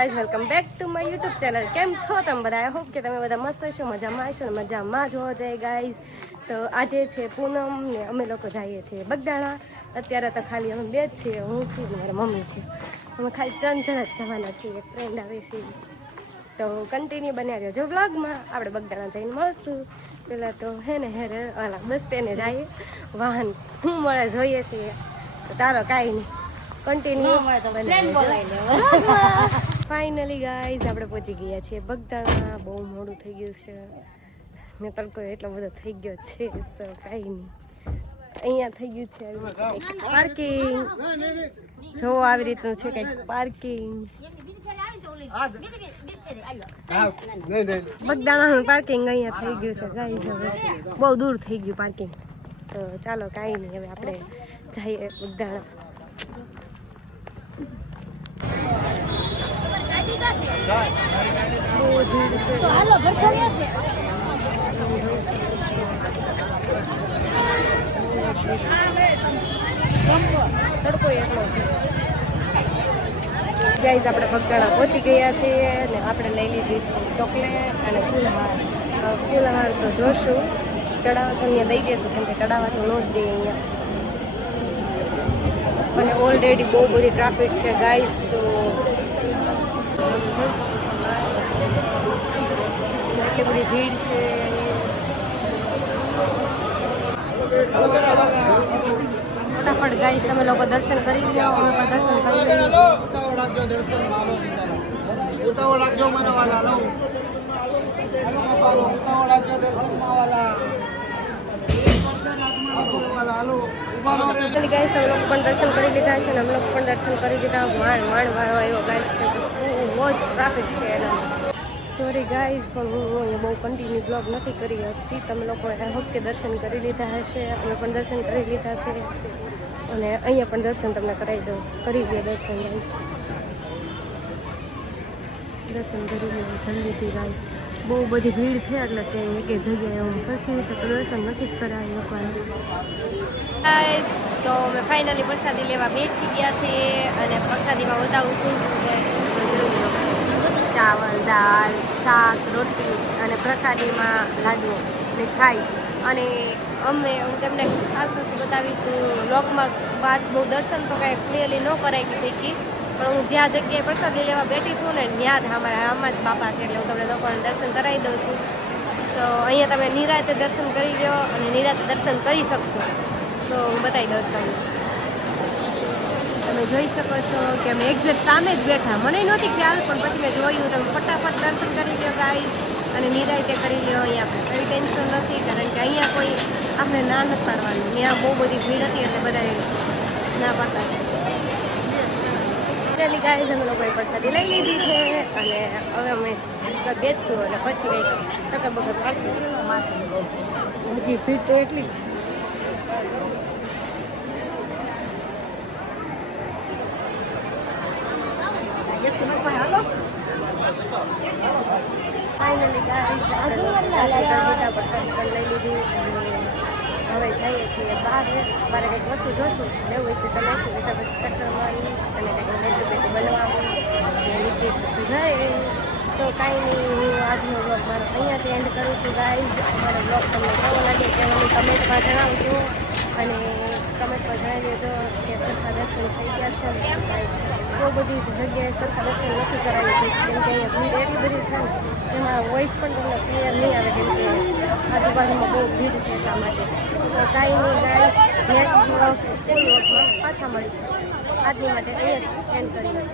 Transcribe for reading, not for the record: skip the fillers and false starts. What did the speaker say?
Guys welcome back to my YouTube channel. કેમ છો તમે બધા? આઈ હોપ કે તમે બધા મસ્ત હશો, મજામાં હશો ને મજામાં જ હો જાય ગાઈઝ. તો આજે છે પૂનમ ને અમે લોકો જઈએ છીએ બગદાણા. અત્યારે તો ખાલી અમે બે જ છીએ, હું છું ને મારા મમ્મી છે. અમે ખાલી 3 જણા જ જવાના છીએ, એક ફ્રેન્ડ આવે છે. તો કન્ટિન્યુ બન્યા રહ્યો જો વ્લોગમાં. આપણે બગદાણા જઈને મળશું. પહેલાં તો હે ને હેરે ઓલા બસ સ્ટેન્ડે જઈએ, વાહન શું મળે જોઈએ છીએ. તો ચાલો કાંઈ નહીં, કન્ટિન્યુ ફાઇનલી ગાઈઝ આપણે પહોંચી ગયા છીએ બગદાણા. બહુ મોડું થઈ ગયું છે ને તડકો એટલો બધો થઈ ગયો છે, સો કાંઈ નહીં. અહીંયા થઈ ગયું છે પાર્કિંગ. જો આવી રીતનું છે કંઈક પાર્કિંગ. બગદાણાનું પાર્કિંગ અહીંયા થઈ ગયું છે ગાઈઝ. હવે બહુ દૂર થઈ ગયું પાર્કિંગ. તો ચાલો કાંઈ નહીં, હવે આપણે જઈએ બગદાણા. તડકો એટલો છે ગાઈઝ. આપણે બગદાણા પહોંચી ગયા છીએ અને આપણે લઈ લીધી છે ચોકલેટ અને ફૂલહાર. ફૂલહાર તો જોશું, ચડાવવા તો અહીંયા દઈ દેશું, કેમ કે ચડાવવા તો ન જ દઈએ અહીંયા. અને ઓલરેડી બહુ બધી ટ્રાફિક છે ગાઈઝ. સો એટલી બધી ભીડ છે. ફટાફટ ગાઈઝ તમે લોકો દર્શન કરી લો, અમે પણ દર્શન કરી લઈએ. ગાઈઝ તમે લોકો પણ દર્શન કરી લીધા છે ને અમે લોકો પણ દર્શન કરી લીધા. માંડ વાળો આવ્યો ગાઈઝ, બહુ જ ટ્રાફિક છે એના. સોરી ગાઈઝ, પણ હું અહીંયા બહુ કન્ટિન્યુ બ્લોગ નથી કરી હતી. તમે લોકો આઈ હોપ કે દર્શન કરી લીધા હશે. અમે પણ દર્શન કરી લીધા છે અને અહીંયા પણ દર્શન તમને કરાવી દઉં. કરી દે દર્શન ગાઈઝ, દર્શન કરી લે જલ્દીથી ગાઈઝ. બહુ બધી ભીડ છે એટલે કે એક જગ્યાએ હું સરખી રીતે દર્શન નથી જ કરાવી લોકોને. તો અમે ફાઇનલી પ્રસાદી લેવા બેઠી ગયા છીએ અને પ્રસાદીમાં બતાવું શું છે. ચાવલ, દાળ, શાક, રોટી અને પ્રસાદીમાં લાડુ ને છાશ. અને અમે હું તમને ખાસ વસ્તુ બતાવીશું. લોકમાં બાદ બહુ દર્શન તો કાંઈ ક્લિયરલી ન કરાવી શકી, પણ હું જ્યાં જગ્યાએ પ્રસાદી લેવા બેઠી છું ને ત્યાં જ અમારા આમાં જ બાપા છે, એટલે હું તમને લોકોને દર્શન કરાવી દઉં છું. તો અહીંયા તમે નિરાતે દર્શન કરી લો અને નિરાતે દર્શન કરી શકશો. તો હું બતાવી દઉં તમને. તમે જોઈ શકો છો કે અમે એક્ઝેક્ટ સામે જ બેઠા. મને નહોતી ખ્યાલ, પણ પછી મેં જોયું. તમે ફટાફટ દર્શન કરી લો ગાઈઝ અને નિરાતે કરી લો. અહીંયા આપણે કંઈ ટેન્શન નથી, કારણ કે અહીંયા કોઈ આપણે ના નથી પાડવાનું. ત્યાં બહુ બધી ભીડ હતી એટલે બધા ના પાડતા. ફાઇનલી ગાઈઝ અમે લોકોએ પ્રસાદી લઈ લીધી છે અને હવે અમે બેસશું અને પછી કંઈક ચક્કર બક્કર પાડશું. હજી ભીડ તો એટલી જ. ફાઇનલી ગાઈઝ પ્રસાદી પણ લઈ લીધી અને હવે જઈએ છીએ બારે કંઈક વસ્તુ જોશું. લેવું હશે તો લઈશું, બેઠા પછી ચક્કર મારી અને કંઈક બેઠું બનાવવું અને નીકળી પછી ઘરે. તો કાંઈ નહીં, હું આજનો બ્લોગ મારો અહીંયા જ એન્ડ કરું છું ગાઈઝ. અમારો બ્લોગ તમને કેવો લાગે તે મને કમેન્ટમાં જણાવજો અને કમેન્ટમાં જણાવી દેજો કે સરખા દર્શન થઈ ગયા છે. ગાઈઝ બહુ બધી જગ્યાએ સરખા દર્શન નથી કરાવી છે, કેમ કે અહીંયા ભીડ એટલી બધી છે ને એમાં વોઇસ પણ તમને ક્લિયર નહીં આવે, કેમ કે આજુબાજુમાં બહુ ભીડ છે એટલા માટે. તો કાંઈ નહીં ગાઈઝ, નેક્સ્ટ બ્લોગમાં પાછા મળીશું. આજની માટે અહીંયા જ એન્ડ કરીએ.